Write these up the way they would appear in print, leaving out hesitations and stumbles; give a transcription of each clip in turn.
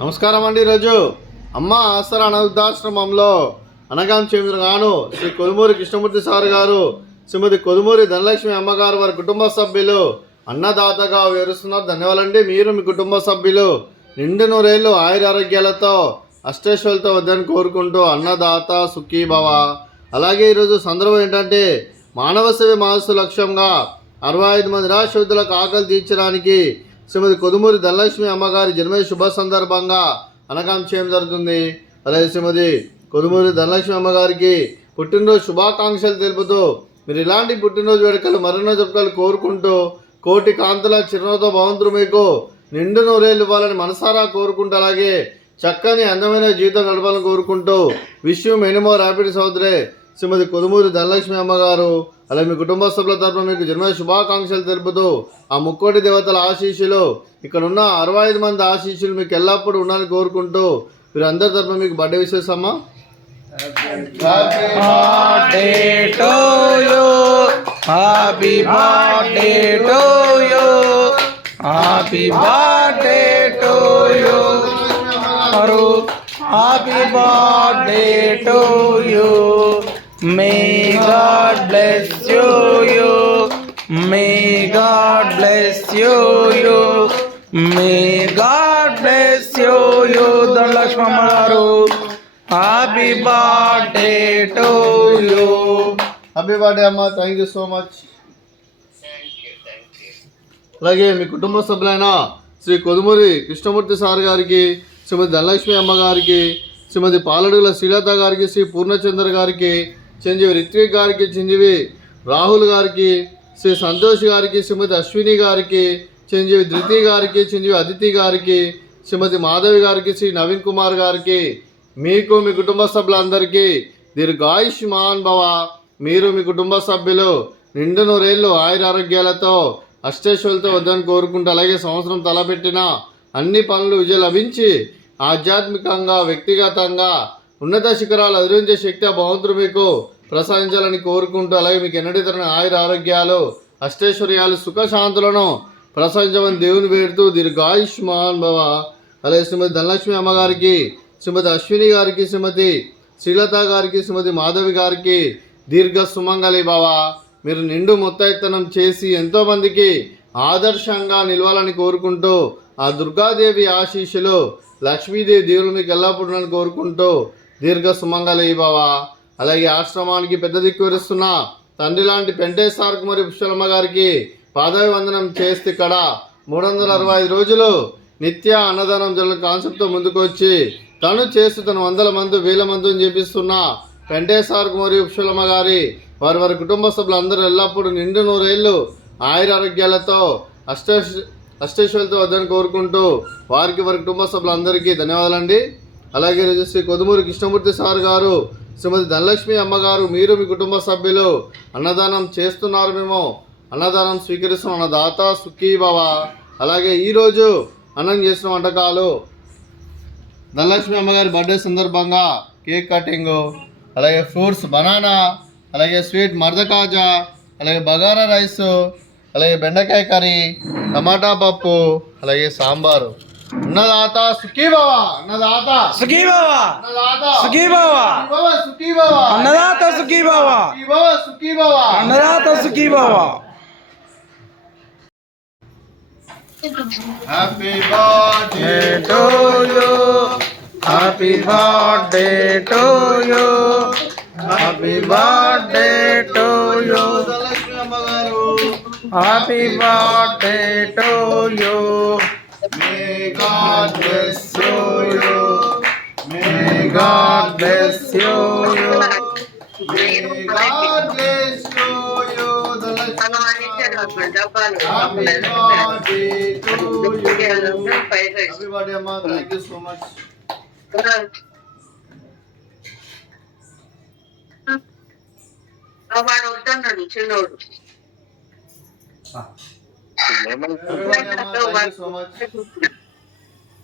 నమస్కారం అండి. ఈరోజు అమ్మ ఆసరా అనాథాశ్రమంలో అనగాం గాను శ్రీ కొదుమూరి కృష్ణమూర్తి సార్ గారు, శ్రీమతి కొదుమూరి ధనలక్ష్మి అమ్మగారు వారి కుటుంబ సభ్యులు అన్నదాతగా వివరిస్తున్నారు. ధన్యవాదాలండి. మీరు మీ కుటుంబ సభ్యులు నిండు నూరేళ్ళు ఆయురారోగ్యాలతో అష్టైశ్వర్యాలతో వద్దని కోరుకుంటూ అన్నదాత సుఖీభవ. అలాగే ఈరోజు సందర్భం ఏంటంటే మానవ సేవ మహస్సు లక్ష్యంగా 65 మంది నిరాశ్రితులకు ఆకలి తీర్చడానికి శ్రీమతి కొదుమూరి ధనలక్ష్మి అమ్మగారి జన్మదిన శుభ సందర్భంగా అనగాం చేయడం జరుగుతుంది. అలాగే శ్రీమతి కొదుమూరి ధనలక్ష్మి అమ్మగారికి పుట్టినరోజు శుభాకాంక్షలు తెలుపుతూ మీరు ఇలాంటి పుట్టినరోజు వేడుకలు మరెన్నో జరుపుకలు కోరుకుంటూ కోటి కాంతుల చిరునవ్వుతో భగవంతుడు మీకు నిండు నూరేళ్ళు ఇవ్వాలని మనసారా కోరుకుంటూ అలాగే చక్కని అందమైన జీవితం గడపాలని కోరుకుంటూ wish you many more happy సోదరే శ్రీమతి కొదుమూరి ధనలక్ష్మి అమ్మగారు. అలాగే మీ కుటుంబ సభ్యుల తరఫున మీకు జన్మదిన శుభాకాంక్షలు తెలుపుతూ ఆ ముక్కోటి దేవతల ఆశీస్సులు, ఇక్కడ ఉన్న 65 మంది ఆశీస్సులు మీకు ఎల్లప్పుడూ ఉండాలని కోరుకుంటూ మీరు అందరి తరఫున మీకు బర్త్డే విషెస్ అమ్మా. Happy birthday to you. Happy birthday to you. Happy birthday to you. May God bless you. May God bless you. May God bless you. Dhanalakshmi Amagaru. Happy birthday to you. Happy birthday అమ్మా. Thank you so much. అలాగే మీ కుటుంబ సభ్యులైన Sri Kodumuri Krishnamurthy sir గారికి, శ్రీమతి ధనలక్ష్మి అమ్మగారికి, శ్రీమతి పాలడుగుల శ్రీలత గారికి, శ్రీ పూర్ణచంద్ర గారికి, చిరంజీవి రిత్విక్ గారికి, చిరంజీవి రాహుల్ గారికి, శ్రీ సంతోష్ గారికి, శ్రీమతి అశ్విని గారికి, చిరంజీవి ధృతి గారికి, చిరంజీవి అదితి గారికి, శ్రీమతి మాధవి గారికి, శ్రీ నవీన్ కుమార్ గారికి, మీకు మీ కుటుంబ సభ్యులందరికీ దీర్ఘాయుష్మాన్ భవ. మీరు మీ కుటుంబ సభ్యులు నిండు నూరేళ్ళు ఆయురారోగ్యాలతో అష్టైశ్వర్యాలతో వద్దని కోరుకుంటూ అలాగే సంవత్సరం తలపెట్టిన అన్ని పనులు విజయం లభించి ఆధ్యాత్మికంగా వ్యక్తిగతంగా ఉన్నత శిఖరాలు అధిరోహించే శక్తి ఆ భగవంతుడు మీకు ప్రసాదించాలని కోరుకుంటూ అలాగే మీకు ఎన్నటి తరని ఆయురారోగ్యాలు అష్టైశ్వర్యాలు సుఖశాంతులను ప్రసాదించమని దేవుని వేడుతూ దీర్ఘాయుష్మాన్ భవ. అలాగే శ్రీమతి ధనలక్ష్మి అమ్మగారికి, శ్రీమతి అశ్విని గారికి, శ్రీమతి శ్రీలత గారికి, శ్రీమతి మాధవి గారికి దీర్ఘ సుమంగళి భవ. మీరు నిండు ముత్తైత్తనం చేసి ఎంతోమందికి ఆదర్శంగా నిలవాలని కోరుకుంటూ ఆ దుర్గాదేవి ఆశీస్సులు లక్ష్మీదేవి దేవులు మీకు ఎల్లప్పుడూ కోరుకుంటూ దీర్ఘ సుమంగళి భవ. అలాగే ఆశ్రమానికి పెద్ద దిక్కు విరుస్తున్న తండ్రి లాంటి పెంటేశ్వర కుమారి పుష్పలమ్మ గారికి పాదాభివందనం చేస్తే ఇక్కడ 365 రోజులు నిత్య అన్నదానం జరుగుతున్న కాన్సెప్ట్తో ముందుకు వచ్చి తను చేస్తూ తను 100 మంది 1000 మందిని చేపిస్తున్న పెంటేశ్వర కుమారి పుష్పలమ్మ గారి వారి కుటుంబ సభ్యులు అందరూ ఎల్లప్పుడూ నిండు నూరేళ్ళు ఆయురారోగ్యాలతో అష్టైశ్వర్యాలతో వద్దని కోరుకుంటూ వారి కుటుంబ సభ్యులందరికీ ధన్యవాదాలండి. అలాగే శ్రీ కొదుమూరి కృష్ణమూర్తి సార్ గారు, శ్రీమతి ధనలక్ష్మి అమ్మగారు, మీరు మీ కుటుంబ సభ్యులు అన్నదానం చేస్తున్నారు. మేము అన్నదానం స్వీకరిస్తున్న అన్నదాత సుఖీభవ. అలాగే ఈరోజు అన్నం చేసిన వంటకాలు ధనలక్ష్మి అమ్మగారి బర్త్డే సందర్భంగా కేక్ కటింగు, అలాగే ఫ్రూట్స్ బనానా, అలాగే స్వీట్ మర్దకాజా, అలాగే బగారా రైసు, అలాగే బెండకాయ కర్రీ, టమాటా పప్పు, అలాగే సాంబారు. అన్నదాత సుఖీభవ. అన్నదాత సుఖీభవ. అన్నదాత సుఖీభవ. సుఖీభవ. అన్నదాత సుఖీభవ. సుఖీభవ. అన్నదాత సుఖీభవ. Happy birthday to you. Happy birthday to you. Happy birthday to you. Dhanalakshmi అమ్మగారు, Happy birthday to you. may God bless you. May God bless you. May God bless you. Happy birthday to you. Happy birthday అమ్మా. Thank you so much. వాడు వద్దన్నాడు చిన్నోడు.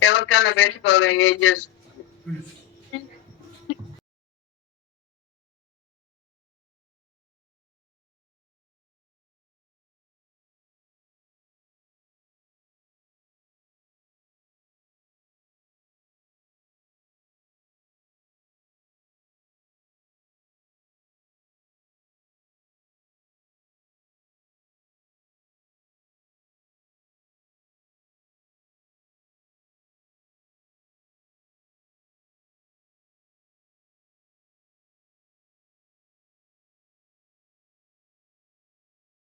ఎవరికైనా పెట్టుకోవాలి ఏం చేస్తుంది.